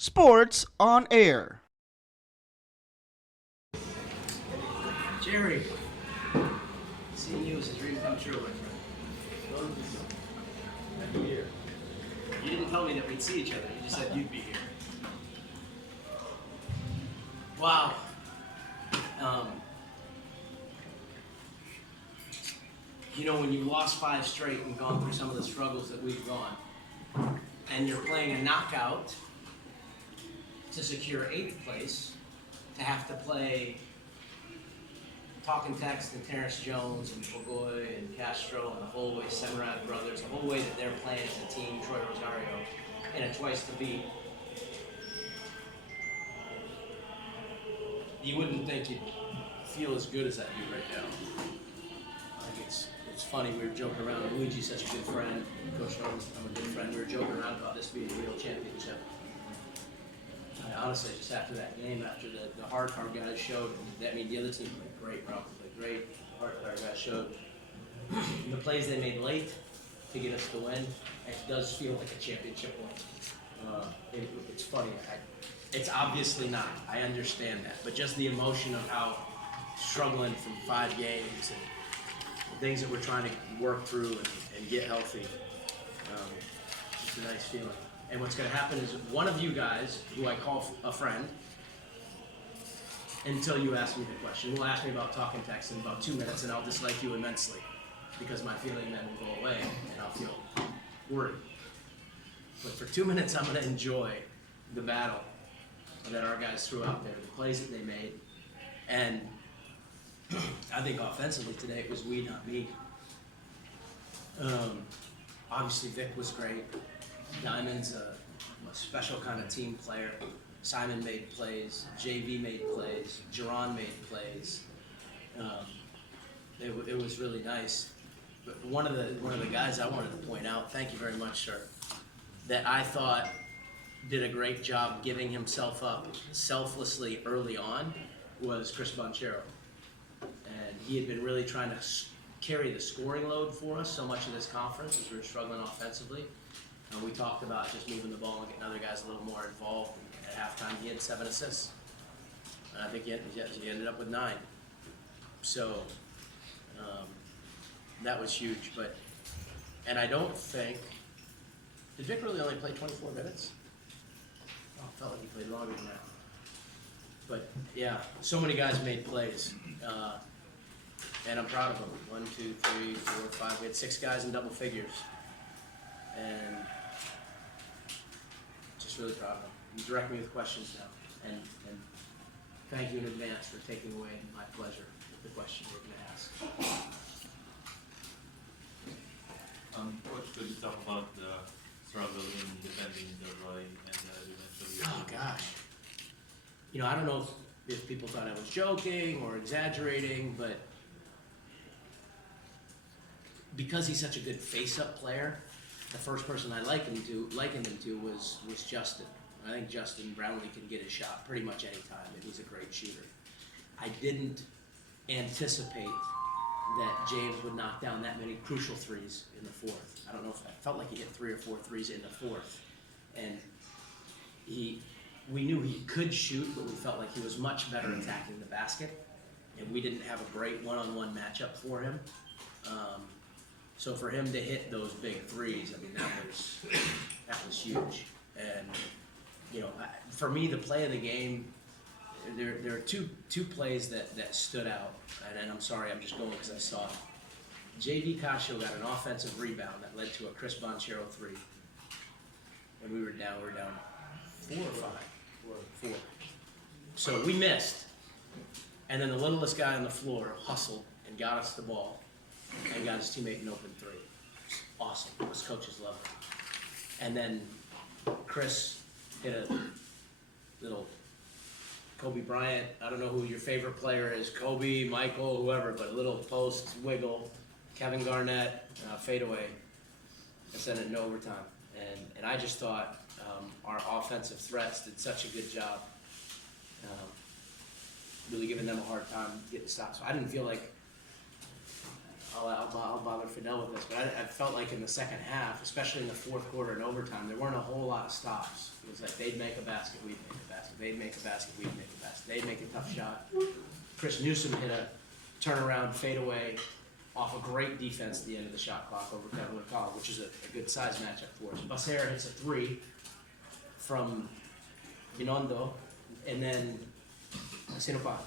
Sports on Air. Jerry, seeing you is a dream come true, my friend. I'm here. You didn't tell me that we'd see each other. You just said you'd be here. Wow. When you lost 5 straight and gone through some of the struggles that we've gone, and you're playing a knockout to secure 8th place, to have to play Talking Text and Terrence Jones and Fogoy and Castro and the whole way, Semerad brothers, the whole way that they're playing as a team, Troy Rosario, and a twice to beat. You wouldn't think you'd feel as good as I do right now. Like it's funny, we were joking around. Luigi's such a good friend. Coach knows I'm a good friend. We were joking around about this being a real championship. I honestly, just after that game, after the hard card guys showed, the other team played great, Meralco played great. Hard card guys showed the plays they made late to get us the win. It does feel like a championship win. It's funny. It's obviously not. I understand that, but just the emotion of how struggling from 5 games and things that we're trying to work through and get healthy. It's a nice feeling. And what's going to happen is one of you guys, who I call a friend, until you ask me the question, will ask me about Talking Text in about 2 minutes, and I'll dislike you immensely because my feeling then will go away and I'll feel worried. But for 2 minutes, I'm going to enjoy the battle that our guys threw out there, the plays that they made. And I think offensively today it was we, not me. Obviously Vic was great. Diamond's a special kind of team player. Simon made plays. JV made plays. Jerron made plays. It was really nice. But one of the guys I wanted to point out, thank you very much, sir, that I thought did a great job giving himself up selflessly early on was Chris Banchero. And he had been really trying to carry the scoring load for us so much of this conference as we were struggling offensively. We talked about just moving the ball and getting other guys a little more involved. And at halftime, he had 7 assists. And I think he ended up with 9. So that was huge. And I don't think, did Vic really only play 24 minutes? Oh, it felt like he played longer than that. But yeah, so many guys made plays. And I'm proud of them. 1, 2, 3, 4, 5. We had 6 guys in double figures. And just really proud of them. You direct me with questions now. And thank you in advance for taking away my pleasure with the question you're going to ask. Coach, could you talk about the struggle in defending the Roy and eventually? Oh gosh. I don't know if people thought I was joking or exaggerating, but because he's such a good face-up player, the first person I likened him to was Justin. I think Justin Brownlee can get his shot pretty much any time, and he's a great shooter. I didn't anticipate that James would knock down that many crucial threes in the 4th. I don't know if I felt like he hit 3 or 4 threes in the 4th, and we knew he could shoot, but we felt like he was much better attacking the basket, and we didn't have a great one-on-one matchup for him. So for him to hit those big threes, that was huge. And for me, the play of the game, there are two plays that stood out. And I'm sorry, I'm just going because I saw it. JD Cascio got an offensive rebound that led to a Chris Banchero 3. And we were down 4 or 5. 4. So we missed. And then the littlest guy on the floor hustled and got us the ball and got his teammate an open 3. Awesome. Those coaches love it. And then Chris hit a little Kobe Bryant. I don't know who your favorite player is, Kobe, Michael, whoever, but a little post wiggle, Kevin Garnett, fadeaway, and sent it in overtime. And I just thought our offensive threats did such a good job, really giving them a hard time getting stops. So I didn't feel like I'll bother Fidel with this, but I felt like in the second half, especially in the fourth quarter and overtime, there weren't a whole lot of stops. It was like they'd make a basket, we'd make a basket, they'd make a basket, we'd make a basket, they'd make a tough shot. Chris Newsom hit a turnaround fadeaway off a great defense at the end of the shot clock over Kevin McCall, which is a good size matchup for us. Basera hits a three from Binondo, and then sino pa?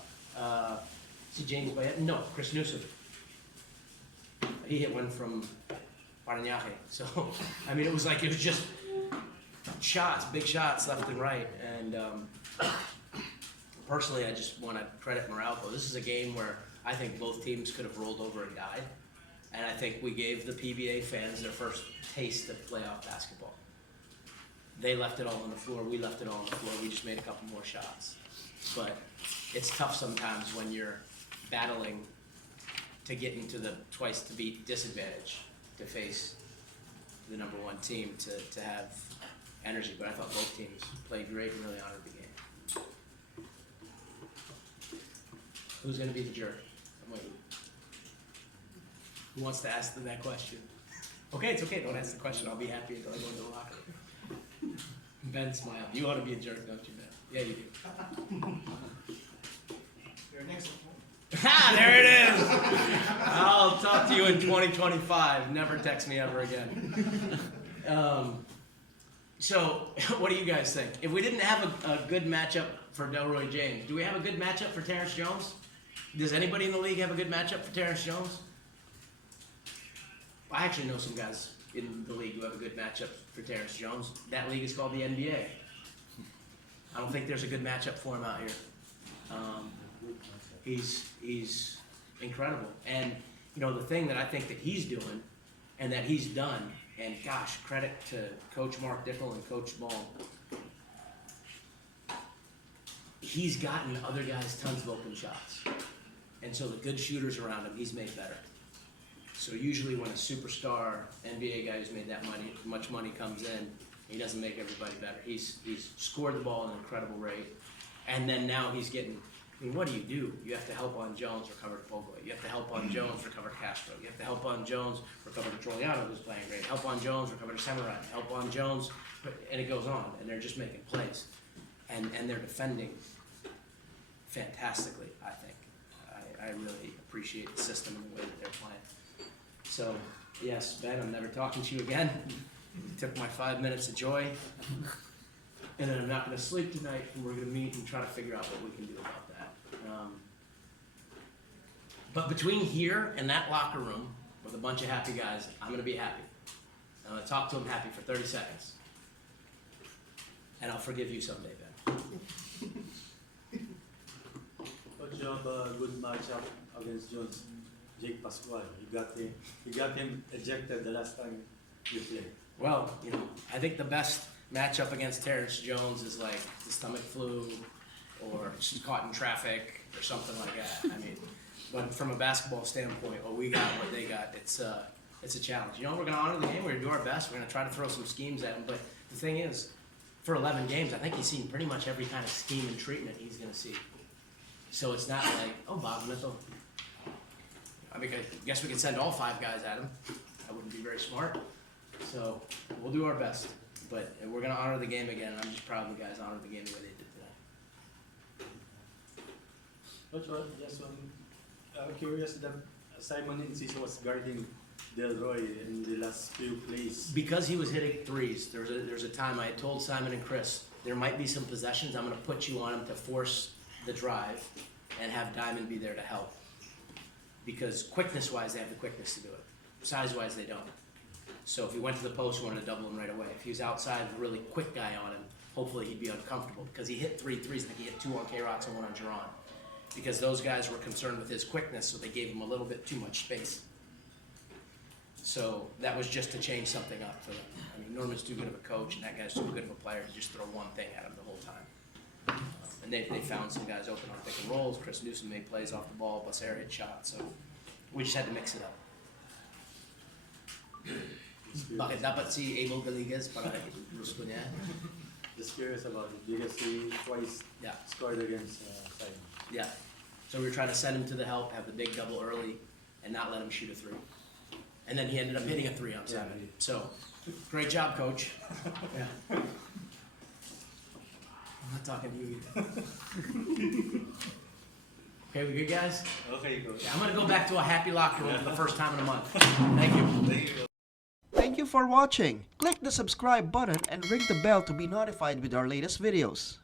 Si James Bayet? No, Chris Newsom. He hit one from Paranaque. So, I mean, it was just shots, big shots left and right. And personally, I just want to credit Meralco. This is a game where I think both teams could have rolled over and died. And I think we gave the PBA fans their first taste of playoff basketball. They left it all on the floor, we left it all on the floor, we just made a couple more shots. But it's tough sometimes when you're battling to get into the twice to beat disadvantage to face the number one team to have energy. But I thought both teams played great and really honored the game. Who's gonna be the jerk? I'm waiting. Who wants to ask them that question? Okay, it's okay, don't ask the question, I'll be happy until I go into the locker room. Ben smiled. You ought to be a jerk, don't you, Ben? Yeah, you do. Your next one. Ha! There it is! I'll talk to you in 2025. Never text me ever again. So, what do you guys think? If we didn't have a good matchup for Delroy James, do we have a good matchup for Terrence Jones? Does anybody in the league have a good matchup for Terrence Jones? I actually know some guys in the league who have a good matchup for Terrence Jones. That league is called the NBA. I don't think there's a good matchup for him out here. He's incredible. And, you know, the thing that I think that he's doing and that he's done, and gosh, credit to Coach Mark Dickel and Coach Ball, he's gotten other guys tons of open shots. And so the good shooters around him, he's made better. So usually when a superstar NBA guy who's made that much money comes in, he doesn't make everybody better. He's scored the ball at an incredible rate. And then now he's getting, I mean, what do? You have to help on Jones recover to Pogba. You have to help on Jones recover to Castro. You have to help on Jones recover to Troliano, who's playing great. Help on Jones recover to Samurai. Help on Jones, and it goes on. And they're just making plays. And they're defending fantastically, I think. I really appreciate the system and the way that they're playing. So, yes, Ben, I'm never talking to you again. You took my 5 minutes of joy. And then I'm not going to sleep tonight, and we're going to meet and try to figure out what we can do about that. But between here and that locker room with a bunch of happy guys, I'm going to be happy. I'm going to talk to them happy for 30 seconds. And I'll forgive you someday, Ben. Coach, you have a good matchup against Jones, Jake Pascual. You got him ejected the last time you played. Well, you know, I think the best matchup against Terrence Jones is like the stomach flu or just caught in traffic or something like that. I mean, but from a basketball standpoint, what we got, what they got, it's a challenge. You know, we're going to honor the game. We're going to do our best. We're going to try to throw some schemes at him. But the thing is, for 11 games, I think he's seen pretty much every kind of scheme and treatment he's going to see. So it's not like, oh, Bob Mitchell. I mean, I guess we could send all 5 guys at him. That wouldn't be very smart. So we'll do our best. But we're going to honor the game again. I'm just proud of the guys honored the game the way they did today. Coach, just curious that Simon Incis was guarding Delroy in the last few plays. Because he was hitting threes, there's a time I had told Simon and Chris, there might be some possessions I'm going to put you on him to force the drive and have Diamond be there to help. Because quickness-wise, they have the quickness to do it. Size-wise, they don't. So if he went to the post, we wanted to double him right away. If he was outside with a really quick guy on him, hopefully he'd be uncomfortable because he hit 3 threes. I think he hit 2 on K-Rots and 1 on Geron. Because those guys were concerned with his quickness, so they gave him a little bit too much space. So that was just to change something up for them. I mean, Norman's too good of a coach, and that guy's too good of a player to just throw one thing at him the whole time. And they found some guys open on pick and rolls. Chris Newsom made plays off the ball. Basera hit shots. So we just had to mix it up. Bakit dapat si Abel Galigas para gusto niya? Just curious about it because he twice Yeah. scored against Simon. Yeah. So we were trying to send him to the help, have the big double early, and not let him shoot a three. And then he ended up hitting a three on Saturday. So, great job, coach. Yeah. I'm not talking to you either. Okay, we good, guys? Okay, coach. Yeah, I'm gonna go back to a happy locker room for the first time in a month. Thank you. Thank you. Thank you for watching. Click the subscribe button and ring the bell to be notified with our latest videos.